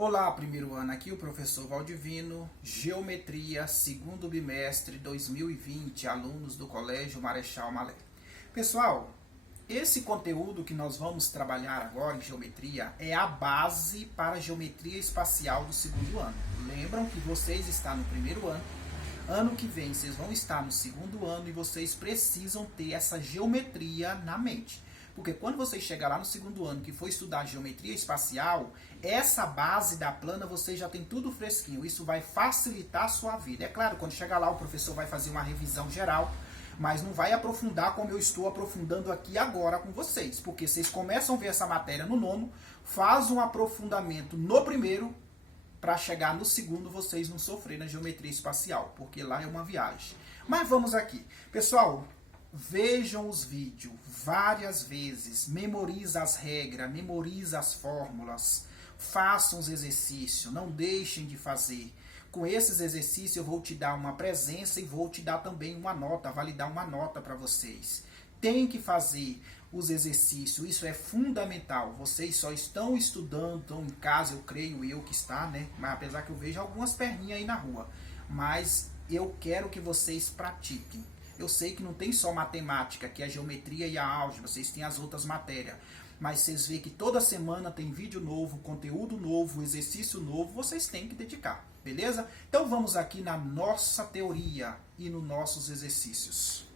Olá, primeiro ano, aqui o professor Valdivino, Geometria, segundo bimestre 2020, alunos do Colégio Marechal Malé. Pessoal, esse conteúdo que nós vamos trabalhar agora em Geometria é a base para a Geometria Espacial do segundo ano. Lembram que vocês estão no primeiro ano, ano que vem vocês vão estar no segundo ano e vocês precisam ter essa geometria na mente. Porque quando você chegar lá no segundo ano, que for estudar geometria espacial, essa base da plana você já tem tudo fresquinho. Isso vai facilitar a sua vida. É claro, quando chegar lá o professor vai fazer uma revisão geral, mas não vai aprofundar como eu estou aprofundando aqui agora com vocês. Porque vocês começam a ver essa matéria no nono, faz um aprofundamento no primeiro, para chegar no segundo vocês não sofrerem na geometria espacial, porque lá é uma viagem. Mas vamos aqui. Pessoal, vejam os vídeos várias vezes, memoriza as regras, memoriza as fórmulas, façam os exercícios, não deixem de fazer. Com esses exercícios eu vou te dar uma presença e vou te dar também uma nota, validar uma nota para vocês. Tem que fazer os exercícios, isso é fundamental. Vocês só estão estudando, estão em casa, eu creio eu que está, né? Mas apesar que eu vejo algumas perninhas aí na rua. Mas eu quero que vocês pratiquem. Eu sei que não tem só matemática, que é a geometria e a álgebra, vocês têm as outras matérias. Mas vocês veem que toda semana tem vídeo novo, conteúdo novo, exercício novo, vocês têm que dedicar, beleza? Então vamos aqui na nossa teoria e nos nossos exercícios.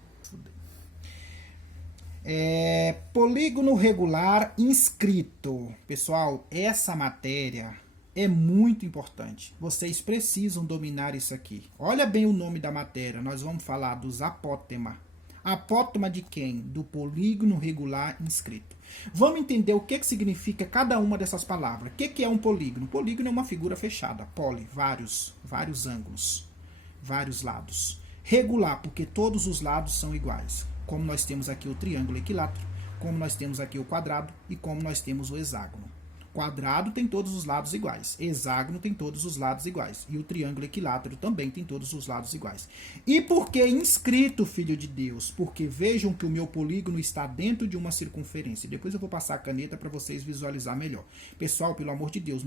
Polígono regular inscrito. Pessoal, essa matéria é muito importante. Vocês precisam dominar isso aqui. Olha bem o nome da matéria. Nós vamos falar dos apótema. Apótema de quem? Do polígono regular inscrito. Vamos entender o que significa cada uma dessas palavras. O que é um polígono? Polígono é uma figura fechada. Poli, vários ângulos, vários lados. Regular, porque todos os lados são iguais. Como nós temos aqui o triângulo equilátero, como nós temos aqui o quadrado e como nós temos o hexágono. Quadrado tem todos os lados iguais, hexágono tem todos os lados iguais e o triângulo equilátero também tem todos os lados iguais. E por que inscrito, filho de Deus? Porque vejam que o meu polígono está dentro de uma circunferência. Depois eu vou passar a caneta para vocês visualizar melhor. Pessoal, pelo amor de Deus,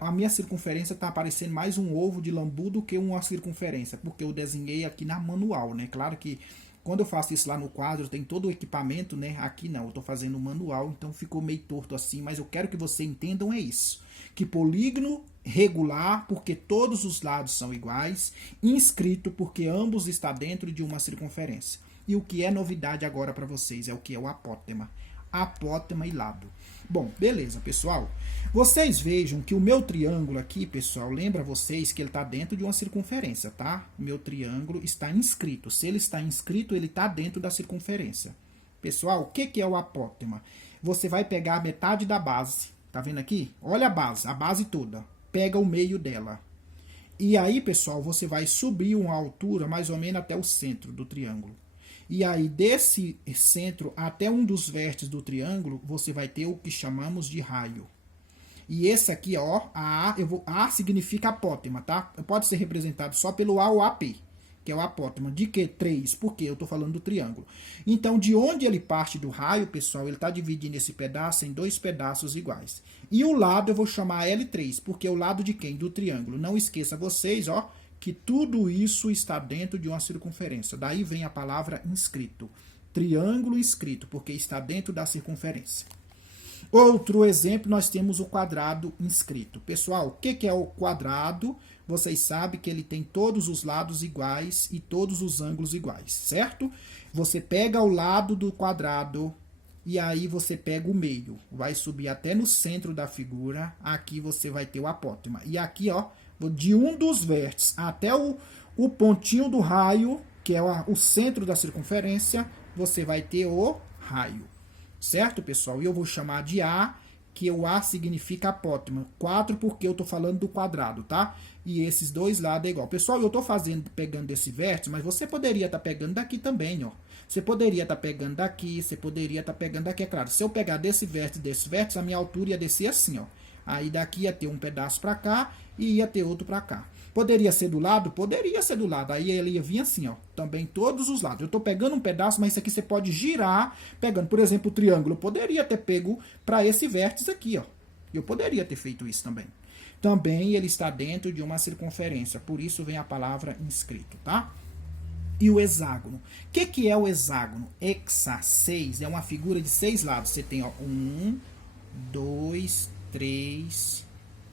a minha circunferência está parecendo mais um ovo de lambu do que uma circunferência, porque eu desenhei aqui na manual, né? Claro que quando eu faço isso lá no quadro, tem todo o equipamento, né? Aqui não, eu estou fazendo manual, então ficou meio torto assim, mas eu quero que vocês entendam é isso. Que polígono regular, porque todos os lados são iguais, inscrito, porque ambos estão dentro de uma circunferência. E o que é novidade agora para vocês é o que é o apótema. Apótema e lado. Bom, beleza, pessoal. Vocês vejam que o meu triângulo aqui, pessoal, lembra vocês que ele está dentro de uma circunferência, tá? O meu triângulo está inscrito. Se ele está inscrito, ele está dentro da circunferência. Pessoal, o que é o apótema? Você vai pegar a metade da base. Tá vendo aqui? Olha a base toda. Pega o meio dela. E aí, pessoal, você vai subir uma altura mais ou menos até o centro do triângulo. E aí, desse centro até um dos vértices do triângulo, você vai ter o que chamamos de raio. E esse aqui, ó, A significa apótema, tá? Pode ser representado só pelo A ou AP, que é o apótema. De que? 3, porque eu tô falando do triângulo. Então, de onde ele parte do raio, pessoal, ele tá dividindo esse pedaço em dois pedaços iguais. E o lado eu vou chamar L3, porque é o lado de quem? Do triângulo. Não esqueça vocês, ó, que tudo isso está dentro de uma circunferência. Daí vem a palavra inscrito. Triângulo inscrito, porque está dentro da circunferência. Outro exemplo, nós temos o quadrado inscrito. Pessoal, o que é o quadrado? Vocês sabem que ele tem todos os lados iguais e todos os ângulos iguais, certo? Você pega o lado do quadrado e aí você pega o meio. Vai subir até no centro da figura. Aqui você vai ter o apótema. E aqui, ó, de um dos vértices até o pontinho do raio, que é o centro da circunferência, você vai ter o raio. Certo, pessoal? E eu vou chamar de A, que o A significa apótema. 4 porque eu estou falando do quadrado, tá? E esses dois lados é igual. Pessoal, eu estou pegando desse vértice, mas você poderia estar pegando daqui também, ó. Você poderia estar pegando daqui, você poderia estar pegando daqui, é claro. Se eu pegar desse vértice, a minha altura ia descer assim, ó. Aí daqui ia ter um pedaço para cá e ia ter outro para cá. Poderia ser do lado? Poderia ser do lado. Aí ele ia vir assim, ó. Também todos os lados. Eu estou pegando um pedaço, mas isso aqui você pode girar pegando. Por exemplo, o triângulo. Eu poderia ter pego para esse vértice aqui, ó. Eu poderia ter feito isso também. Também ele está dentro de uma circunferência, por isso vem a palavra inscrito, tá? E o hexágono. O que é o hexágono? Hexa, 6, é uma figura de 6 lados. Você tem, ó, 1, 2, 3,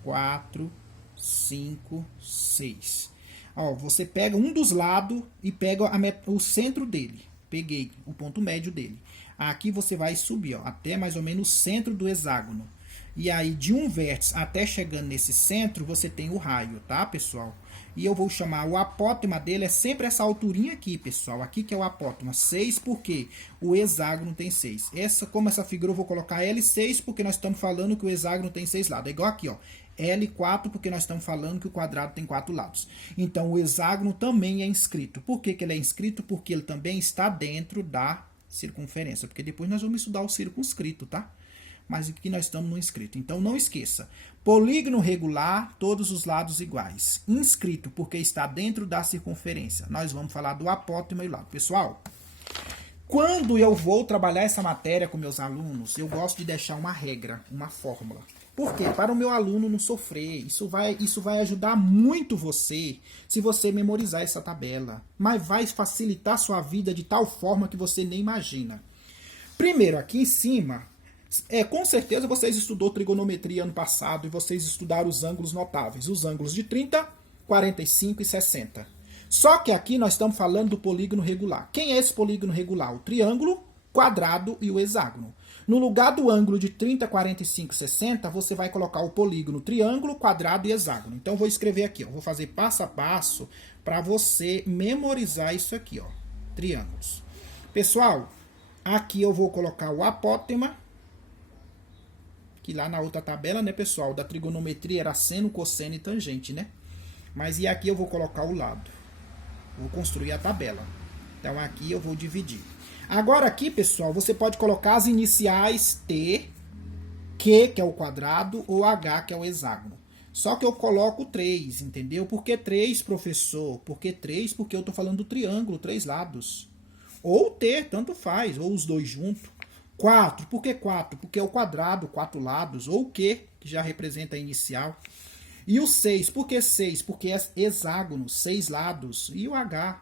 4, 5, 6. Ó, você pega um dos lados e pega o centro dele. Peguei o ponto médio dele. Aqui você vai subir, ó, até mais ou menos o centro do hexágono. E aí, de um vértice até chegando nesse centro, você tem o raio, tá, pessoal? E eu vou chamar o apótema dele, é sempre essa alturinha aqui, pessoal. Aqui que é o apótema, 6, porque o hexágono tem 6. Como essa figura, eu vou colocar L6, porque nós estamos falando que o hexágono tem 6 lados. É igual aqui, ó. L4, porque nós estamos falando que o quadrado tem 4 lados. Então, o hexágono também é inscrito. Por que ele é inscrito? Porque ele também está dentro da circunferência. Porque depois nós vamos estudar o circunscrito, tá? Mas aqui nós estamos no inscrito. Então, não esqueça. Polígono regular, todos os lados iguais. Inscrito, porque está dentro da circunferência. Nós vamos falar do apótema e o lado. Pessoal, quando eu vou trabalhar essa matéria com meus alunos, eu gosto de deixar uma regra, uma fórmula. Por quê? Para o meu aluno não sofrer. Isso vai ajudar muito você se você memorizar essa tabela. Mas vai facilitar a sua vida de tal forma que você nem imagina. Primeiro, aqui em cima... com certeza vocês estudaram trigonometria ano passado e vocês estudaram os ângulos notáveis, os ângulos de 30, 45 e 60. Só que aqui nós estamos falando do polígono regular. Quem é esse polígono regular? O triângulo, quadrado e o hexágono. No lugar do ângulo de 30, 45 e 60, você vai colocar o polígono triângulo, quadrado e hexágono. Então eu vou escrever aqui, ó, vou fazer passo a passo para você memorizar isso aqui, ó, triângulos. Pessoal, aqui eu vou colocar o apótema, que lá na outra tabela, né, pessoal, da trigonometria era seno, cosseno e tangente, né? Mas e aqui eu vou colocar o lado. Vou construir a tabela. Então aqui eu vou dividir. Agora aqui, pessoal, você pode colocar as iniciais T, Q, que é o quadrado, ou H, que é o hexágono. Só que eu coloco 3, entendeu? Por que 3, professor? Por que 3? Porque eu tô falando do triângulo, 3 lados. Ou T, tanto faz, ou os dois juntos. 4, por que 4? Porque é o quadrado, 4 lados, ou o Q, que já representa a inicial. E o 6, por que 6? Porque é hexágono, 6 lados. E o H.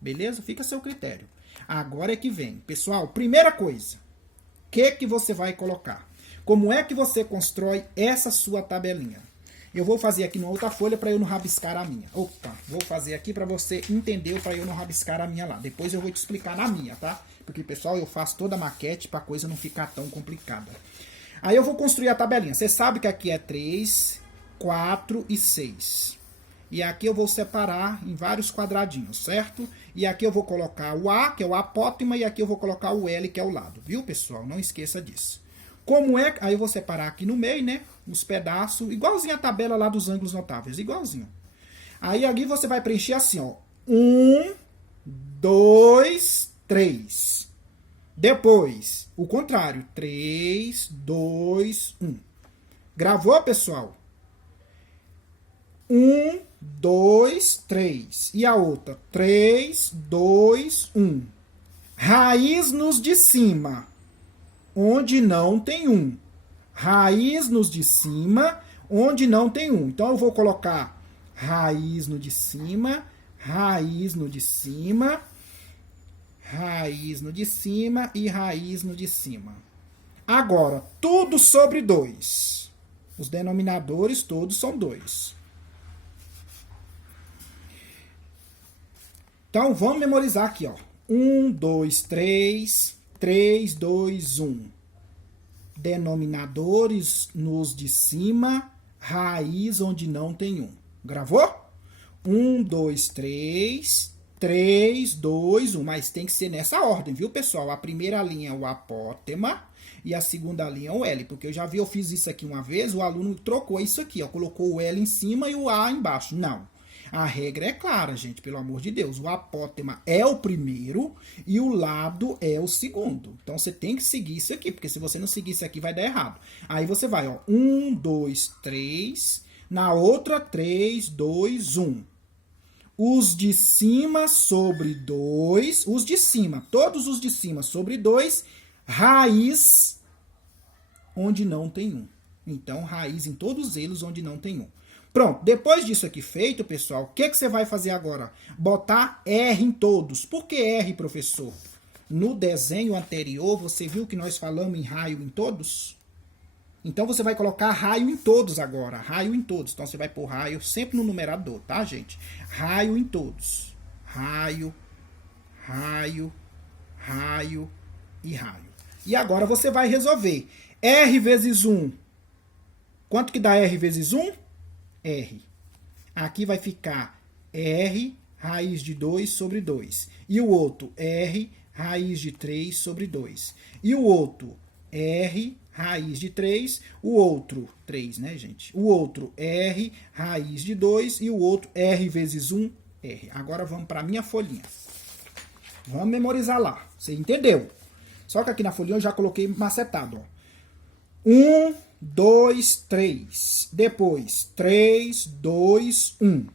Beleza? Fica a seu critério. Agora é que vem. Pessoal, primeira coisa. O que você vai colocar? Como é que você constrói essa sua tabelinha? Eu vou fazer aqui numa outra folha para eu não rabiscar a minha. Opa, vou fazer aqui para você entender, para eu não rabiscar a minha lá. Depois eu vou te explicar na minha, tá? Porque, pessoal, eu faço toda a maquete para a coisa não ficar tão complicada. Aí eu vou construir a tabelinha. Você sabe que aqui é 3, 4 e 6. E aqui eu vou separar em vários quadradinhos, certo? E aqui eu vou colocar o A, que é o apótema, e aqui eu vou colocar o L, que é o lado. Viu, pessoal? Não esqueça disso. Como é? Aí eu vou separar aqui no meio, né? Os pedaços, igualzinho a tabela lá dos ângulos notáveis, igualzinho. Aí aqui você vai preencher assim, ó. 1, 2, 3. Depois, o contrário. 3, 2, 1. Gravou, pessoal? 1, 2, 3. E a outra? 3, 2, 1. Raiz nos de cima, onde não tem 1. Raiz nos de cima, onde não tem 1. Então, eu vou colocar raiz no de cima, raiz no de cima, raiz no de cima e raiz no de cima. Agora, tudo sobre 2. Os denominadores todos são 2. Então, vamos memorizar aqui, ó. 1, 2, 3, 3, 2, 1. Denominadores nos de cima, raiz onde não tem 1. Gravou? 1, 2, 3, 3, 2, 1. Mas tem que ser nessa ordem, viu, pessoal? A primeira linha é o apótema e a segunda linha é o L. Porque eu fiz isso aqui uma vez, o aluno trocou isso aqui, ó. Colocou o L em cima e o A embaixo. Não. A regra é clara, gente, pelo amor de Deus. O apótema é o primeiro e o lado é o segundo. Então, você tem que seguir isso aqui, porque se você não seguir isso aqui, vai dar errado. Aí você vai, ó, 1, 2, 3, na outra 3, 2, 1. Os de cima sobre 2, os de cima, todos os de cima sobre 2, raiz onde não tem 1. Então, raiz em todos eles onde não tem 1. Pronto, depois disso aqui feito, pessoal, o que você vai fazer agora? Botar R em todos. Por que R, professor? No desenho anterior, você viu que nós falamos em raio em todos? Então, você vai colocar raio em todos agora. Raio em todos. Então, você vai pôr raio sempre no numerador, tá, gente? Raio em todos. Raio, raio, raio e raio. E agora você vai resolver. R vezes 1. Quanto que dá R vezes 1? R. Aqui vai ficar R raiz de 2 sobre 2. E o outro, R raiz de 3 sobre 2. E o outro, R raiz de 3. O outro, 3, né, gente? O outro, R raiz de 2. E o outro, R vezes 1, R. Agora vamos para a minha folhinha. Vamos memorizar lá. Você entendeu? Só que aqui na folhinha eu já coloquei macetado, ó. 1, 2, 3. Depois, 3, 2, 1.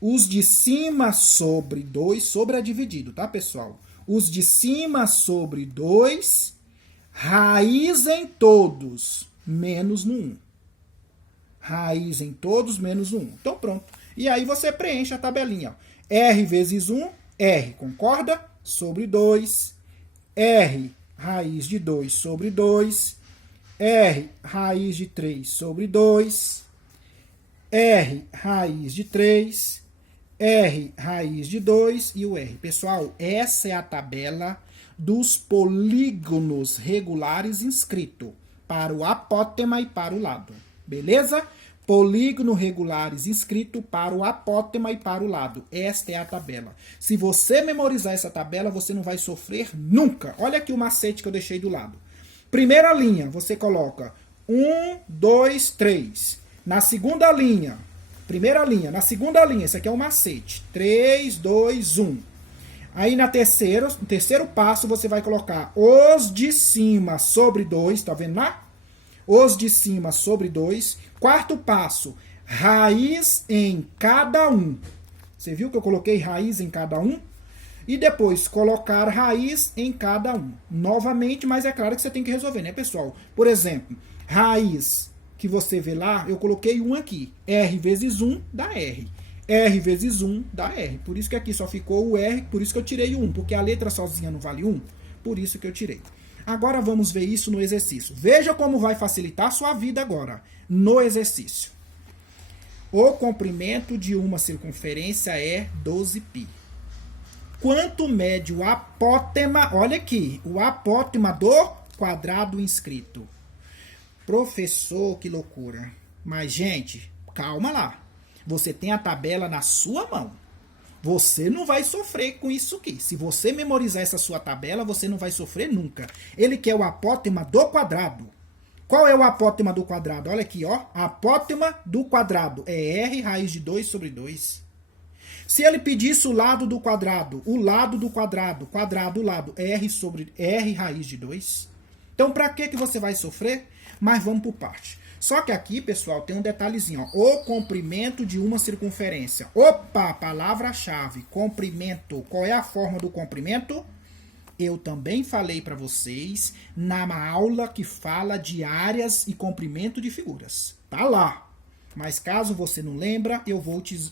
Os de cima sobre 2, sobre é dividido, tá, pessoal? Os de cima sobre 2, raiz em todos, menos no 1. Raiz em todos, menos no 1. Então, pronto. E aí você preenche a tabelinha, ó. R vezes 1, R, concorda? Sobre 2. R, raiz de 2 sobre 2. R, raiz de 3 sobre 2. R, raiz de 3. R, raiz de 2 e o R. Pessoal, essa é a tabela dos polígonos regulares inscrito para o apótema e para o lado. Beleza? Polígono regulares inscrito para o apótema e para o lado. Esta é a tabela. Se você memorizar essa tabela, você não vai sofrer nunca. Olha aqui o macete que eu deixei do lado. Primeira linha, você coloca 1, 2, 3. Na segunda linha, primeira linha, na segunda linha, esse aqui é o macete. 3, 2, 1. Aí no terceiro passo, você vai colocar os de cima sobre 2, tá vendo lá? Os de cima sobre 2. Quarto passo, raiz em cada um. Você viu que eu coloquei raiz em cada um? E depois, colocar raiz em cada um. Novamente, mas é claro que você tem que resolver, né, pessoal? Por exemplo, raiz que você vê lá, eu coloquei 1 aqui. R vezes 1 dá R. R vezes 1 dá R. Por isso que aqui só ficou o R, por isso que eu tirei o 1. Porque a letra sozinha não vale 1, por isso que eu tirei. Agora vamos ver isso no exercício. Veja como vai facilitar a sua vida agora, no exercício. O comprimento de uma circunferência é 12π. Quanto mede o apótema, olha aqui, o apótema do quadrado inscrito. Professor, que loucura. Mas, gente, calma lá. Você tem a tabela na sua mão. Você não vai sofrer com isso aqui. Se você memorizar essa sua tabela, você não vai sofrer nunca. Ele quer o apótema do quadrado. Qual é o apótema do quadrado? Olha aqui, ó. Apótema do quadrado é R raiz de 2 sobre 2. Se ele pedisse o lado do quadrado, quadrado, lado, R sobre R raiz de 2. Então, para que você vai sofrer? Mas vamos por parte. Só que aqui, pessoal, tem um detalhezinho, ó. O comprimento de uma circunferência. Opa, palavra-chave, comprimento. Qual é a forma do comprimento? Eu também falei para vocês na aula que fala de áreas e comprimento de figuras. Tá lá. Mas caso você não lembra, eu vou te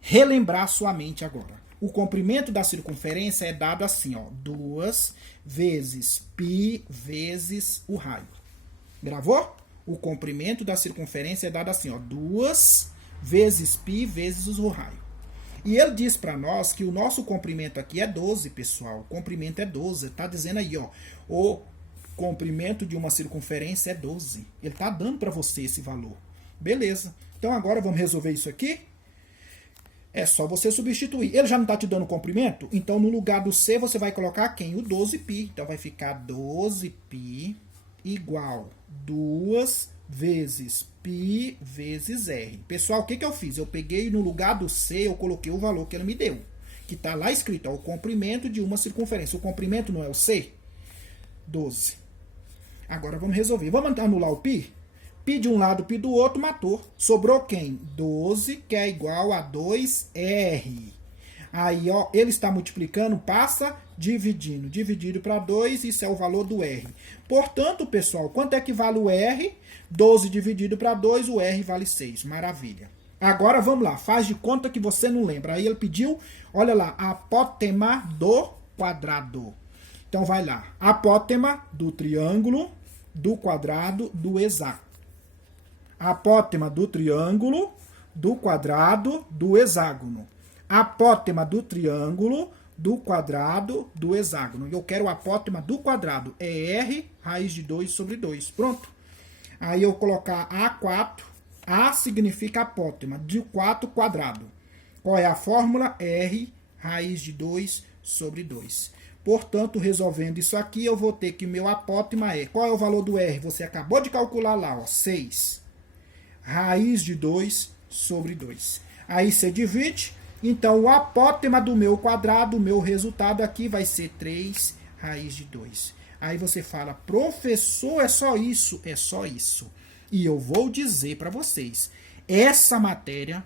relembrar sua mente agora. O comprimento da circunferência é dado assim, ó. 2 vezes π vezes o raio. Gravou? O comprimento da circunferência é dado assim, ó, 2 vezes π vezes o raio. E ele diz para nós que o nosso comprimento aqui é 12, pessoal. O comprimento é 12. Tá dizendo aí, ó, o comprimento de uma circunferência é 12. Ele tá dando para você esse valor. Beleza. Então agora vamos resolver isso aqui. É só você substituir. Ele já não tá te dando comprimento? Então no lugar do C você vai colocar quem? O 12π. Então vai ficar 12π igual 2 vezes π vezes R. Pessoal, o que eu fiz? Eu peguei no lugar do C, eu coloquei o valor que ele me deu. Que está lá escrito, ó, o comprimento de uma circunferência. O comprimento não é o C? 12. Agora vamos resolver. Vamos anular o π? Π de um lado, π do outro, matou. Sobrou quem? 12, que é igual a 2R. Aí, ó, ele está multiplicando, passa dividido para 2, isso é o valor do R. Portanto, pessoal, quanto é que vale o R? 12 dividido para 2, o R vale 6. Maravilha. Agora vamos lá, faz de conta que você não lembra. Aí ele pediu, olha lá, apótema do quadrado. Então vai lá, apótema do triângulo, do quadrado, do hexágono. Apótema do triângulo, do quadrado, do hexágono. Apótema do triângulo, do quadrado, do hexágono. E eu quero o apótema do quadrado. É R raiz de 2 sobre 2. Pronto. Aí eu colocar A4. A significa apótema de 4 quadrado. Qual é a fórmula? R raiz de 2 sobre 2. Portanto, resolvendo isso aqui, eu vou ter que meu apótema é... Qual é o valor do R? Você acabou de calcular lá, ó, 6. Raiz de 2 sobre 2. Aí você divide. Então, o apótema do meu quadrado, o meu resultado aqui vai ser 3 raiz de 2. Aí você fala, professor, é só isso? É só isso. E eu vou dizer para vocês, essa matéria,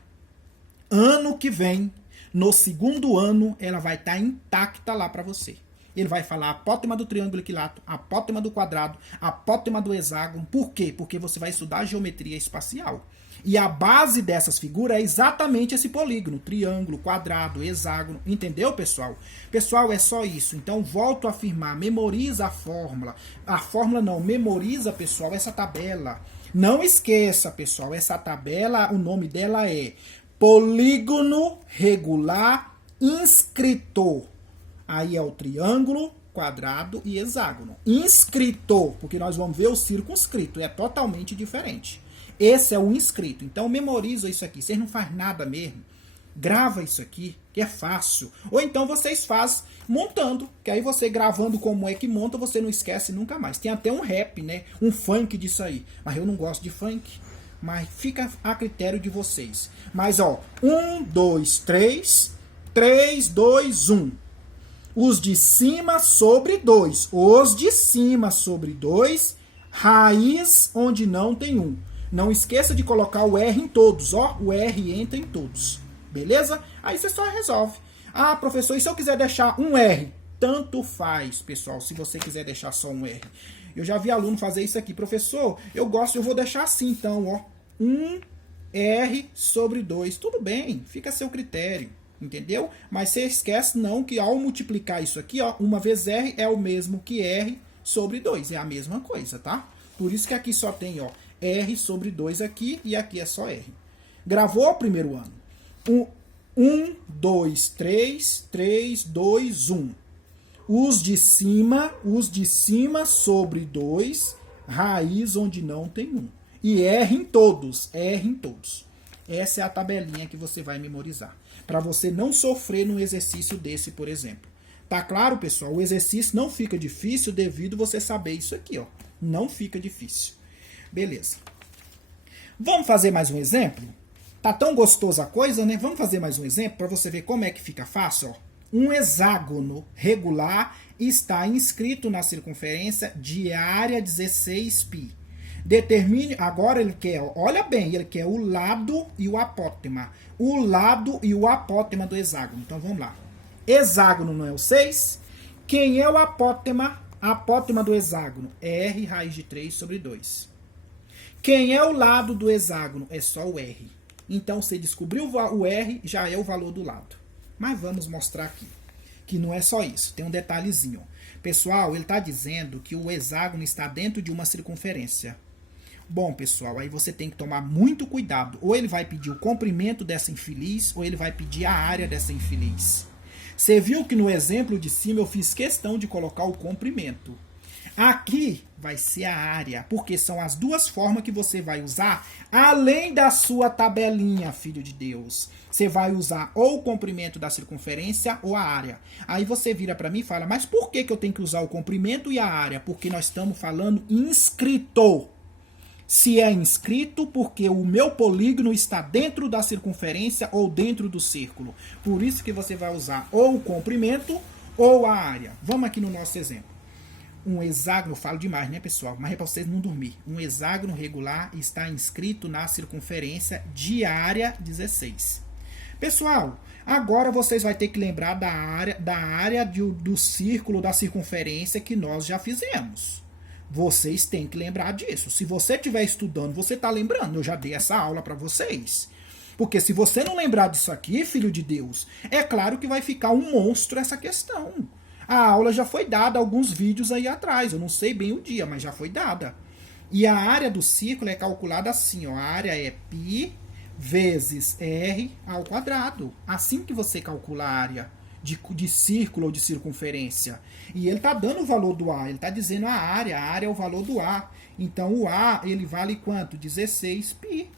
ano que vem, no segundo ano, ela vai estar intacta lá para você. Ele vai falar apótema do triângulo equilátero, apótema do quadrado, apótema do hexágono. Por quê? Porque você vai estudar geometria espacial. E a base dessas figuras é exatamente esse polígono, triângulo, quadrado, hexágono. Entendeu, pessoal? Pessoal, é só isso. Então, volto a afirmar, memoriza a fórmula. A fórmula não, memoriza, pessoal, essa tabela. Não esqueça, pessoal, essa tabela, o nome dela é polígono regular inscrito. Aí é o triângulo, quadrado e hexágono. Inscrito, porque nós vamos ver o circunscrito, é totalmente diferente. Esse é o inscrito. Então, memoriza isso aqui. Vocês não fazem nada mesmo. Grava isso aqui, que é fácil. Ou então vocês fazem montando, que aí você gravando como é que monta, você não esquece nunca mais. Tem até um rap, né? Um funk disso aí. Mas eu não gosto de funk. Mas fica a critério de vocês. Mas, ó, 1, 2, 3, 3, 2, 1. Os de cima sobre 2. Os de cima sobre 2. Raiz onde não tem 1. Não esqueça de colocar o R em todos, ó. O R entra em todos. Beleza? Aí você só resolve. Ah, professor, e se eu quiser deixar um R? Tanto faz, pessoal, se você quiser deixar só um R. Eu já vi aluno fazer isso aqui. Professor, eu vou deixar assim, então, ó. 1 R sobre 2. Tudo bem, fica a seu critério. Entendeu? Mas você esquece não que ao multiplicar isso aqui, ó, uma vez R é o mesmo que R sobre 2. É a mesma coisa, tá? Por isso que aqui só tem, ó, R sobre 2 aqui e aqui é só R. Gravou o primeiro ano. 1, 2, 3, 3, 2, 1. Os de cima sobre 2, raiz onde não tem 1. E R em todos, R em todos. Essa é a tabelinha que você vai memorizar. Para você não sofrer num exercício desse, por exemplo. Tá claro, pessoal? O exercício não fica difícil devido você saber isso aqui, ó. Não fica difícil. Beleza. Vamos fazer mais um exemplo? Tá tão gostosa a coisa, né? Vamos fazer mais um exemplo para você ver como é que fica fácil, ó. Um hexágono regular está inscrito na circunferência de área 16π. Determine, agora ele quer, olha bem, ele quer o lado e o apótema. O lado e o apótema do hexágono. Então vamos lá. Hexágono não é o 6? Quem é o apótema? Apótema do hexágono é R raiz de 3 sobre 2. Quem é o lado do hexágono? É só o R. Então você descobriu o R, já é o valor do lado. Mas vamos mostrar aqui que não é só isso. Tem um detalhezinho. Pessoal, ele está dizendo que o hexágono está dentro de uma circunferência. Bom, pessoal, aí você tem que tomar muito cuidado. Ou ele vai pedir o comprimento dessa infeliz, ou ele vai pedir a área dessa infeliz. Você viu que no exemplo de cima eu fiz questão de colocar o comprimento. Aqui vai ser a área, porque são as duas formas que você vai usar, além da sua tabelinha, filho de Deus. Você vai usar ou o comprimento da circunferência ou a área. Aí você vira para mim e fala, mas por que eu tenho que usar o comprimento e a área? Porque nós estamos falando inscrito. Se é inscrito, porque o meu polígono está dentro da circunferência ou dentro do círculo. Por isso que você vai usar ou o comprimento ou a área. Vamos aqui no nosso exemplo. Um hexágono, falo demais, né, pessoal? Mas é para vocês não dormir. Um hexágono regular está inscrito na circunferência de área 16. Pessoal, agora vocês vão ter que lembrar da área do círculo, da circunferência que nós já fizemos. Vocês têm que lembrar disso. Se você estiver estudando, você está lembrando. Eu já dei essa aula para vocês. Porque se você não lembrar disso aqui, filho de Deus, é claro que vai ficar um monstro essa questão. A aula já foi dada, alguns vídeos aí atrás. Eu não sei bem o dia, mas já foi dada. E a área do círculo é calculada assim, ó. A área é π vezes r ao quadrado. Assim que você calcula a área de círculo ou de circunferência. E ele está dando o valor do A, ele está dizendo a área é o valor do A. Então o A, ele vale quanto? 16 π.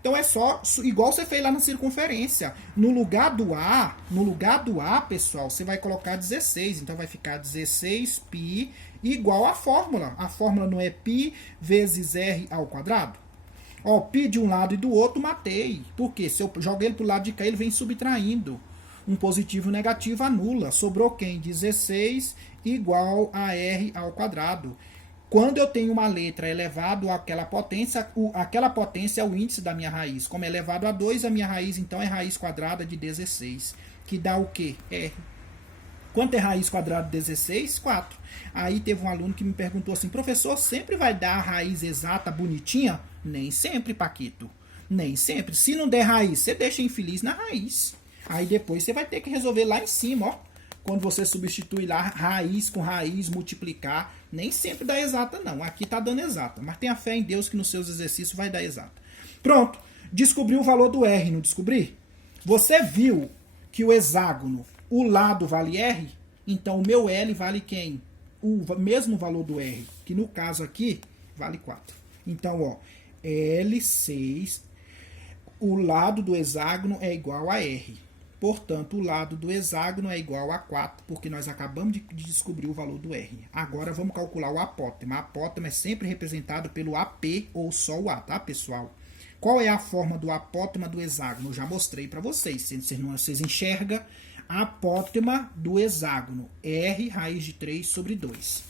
Então é só, igual você fez lá na circunferência. No lugar do A, pessoal, você vai colocar 16. Então vai ficar 16 π igual à fórmula. A fórmula não é π vezes r ao quadrado? Ó, π de um lado e do outro, matei. Por quê? Se eu jogo ele para o lado de cá, ele vem subtraindo. Um positivo e um negativo anula. Sobrou quem? 16 igual a r ao quadrado. Quando eu tenho uma letra elevado àquela potência é o índice da minha raiz. Como é elevado a 2, a minha raiz então é raiz quadrada de 16. Que dá o quê? R. Quanto é raiz quadrada de 16? 4. Aí teve um aluno que me perguntou assim, professor, sempre vai dar a raiz exata bonitinha? Nem sempre, Paquito. Nem sempre. Se não der raiz, você deixa infeliz na raiz. Aí depois você vai ter que resolver lá em cima, ó. Quando você substitui lá raiz com raiz, multiplicar, nem sempre dá exata não. Aqui tá dando exata, mas tenha fé em Deus que nos seus exercícios vai dar exata. Pronto, descobri o valor do R, não descobri? Você viu que o hexágono, o lado vale R? Então o meu L vale quem? O mesmo valor do R, que no caso aqui vale 4. Então, ó, L6, o lado do hexágono é igual a R. Portanto, o lado do hexágono é igual a 4, porque nós acabamos de descobrir o valor do R. Agora vamos calcular o apótema. A apótema é sempre representado pelo AP ou só o A, tá, pessoal? Qual é a forma do apótema do hexágono? Eu já mostrei para vocês. Vocês enxergam a apótema do hexágono. R raiz de 3 sobre 2.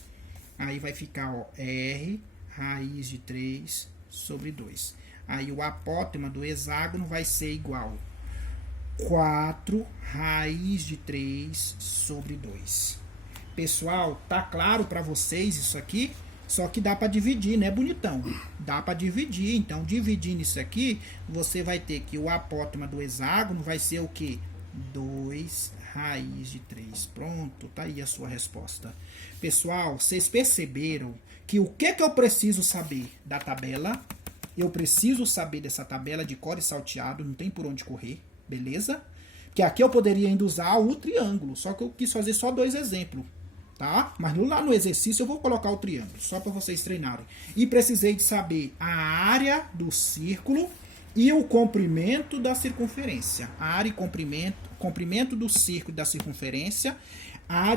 Aí vai ficar, ó, R raiz de 3 sobre 2. Aí o apótema do hexágono vai ser igual 4 raiz de 3 sobre 2. Pessoal, tá claro para vocês isso aqui? Só que dá para dividir, né, bonitão? Dá para dividir. Então, dividindo isso aqui, você vai ter que o apótema do hexágono vai ser o quê? 2 raiz de 3. Pronto, tá aí a sua resposta. Pessoal, vocês perceberam que o que eu preciso saber da tabela? Eu preciso saber dessa tabela de cor e salteado, não tem por onde correr. Beleza? Que aqui eu poderia ainda usar o triângulo, só que eu quis fazer só 2 exemplos, tá? Mas lá no exercício eu vou colocar o triângulo, só para vocês treinarem. E precisei de saber a área do círculo e o comprimento da circunferência. A área e comprimento do círculo e da circunferência, a área